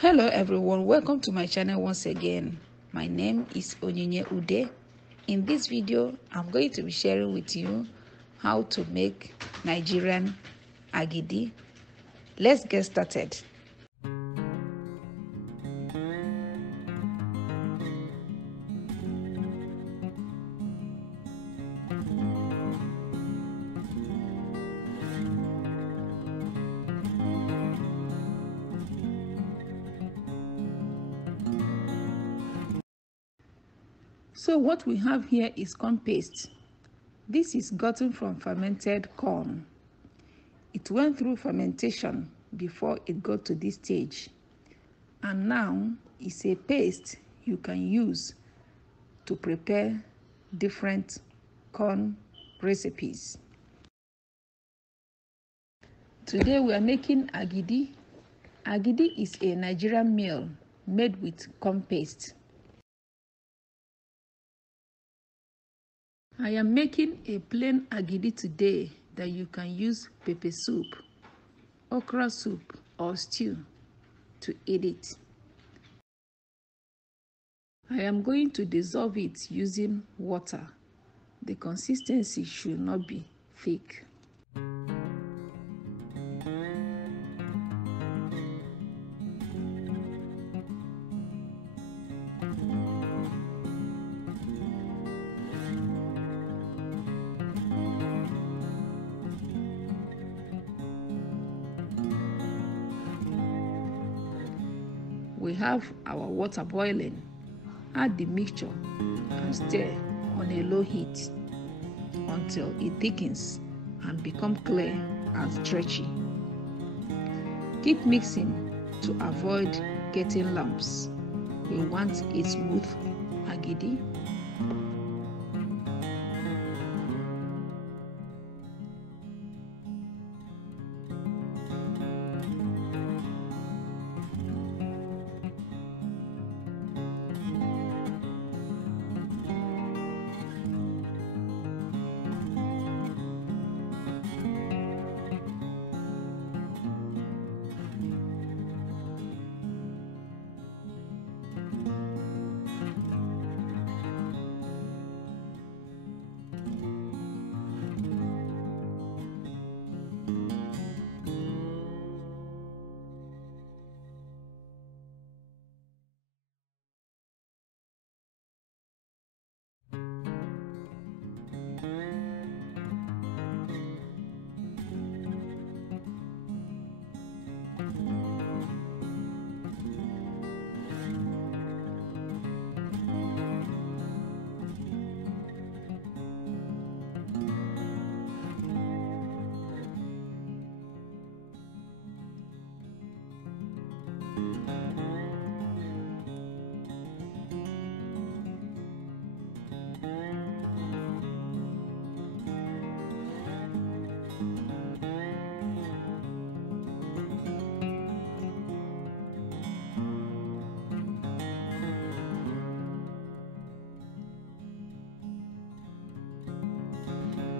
Hello everyone, welcome to my channel once again. My name is Onyinye Ude. In this video, I'm going to be sharing with you how to make Nigerian agidi. Let's get started. So what we have here is corn paste. This is gotten from fermented corn. It went through fermentation before it got to this stage. And now it's a paste you can use to prepare different corn recipes. Today we are making agidi. Agidi is a Nigerian meal made with corn paste. I am making a plain agidi today that you can use pepper soup, okra soup, or stew to eat it. I am going to dissolve it using water. The consistency should not be thick. We have our water boiling. Add the mixture and stir on a low heat until it thickens and becomes clear and stretchy. Keep mixing to avoid getting lumps. We want a smooth agidi.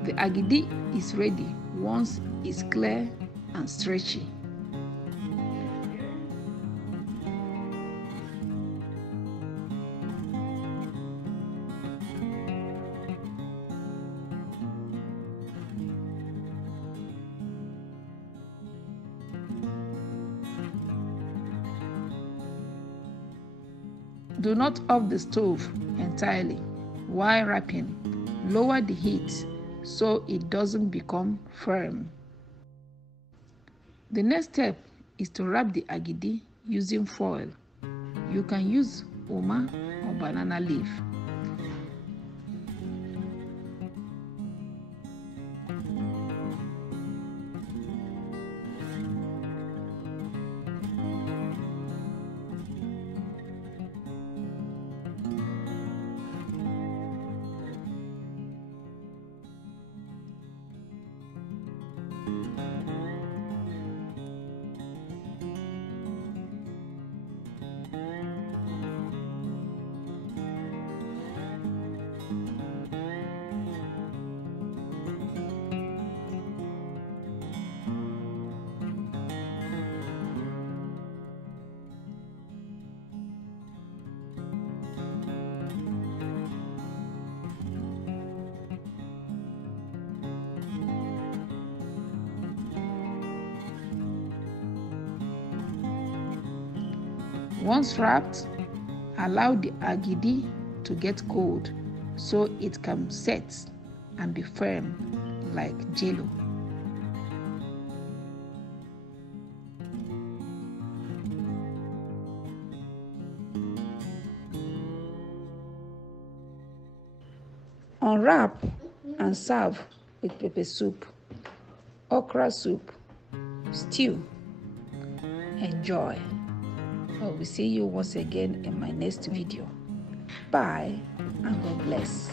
The agidi is ready once it's clear and stretchy. Do not off the stove entirely while wrapping. Lower the heat so it doesn't become firm. The next step is to wrap the agidi using foil. You can use oma or banana leaf. Once wrapped, allow the agidi to get cold so it can set and be firm like jello. Unwrap and serve with pepper soup, okra soup, stew. Enjoy. I will see you once again in my next video. Bye and God bless.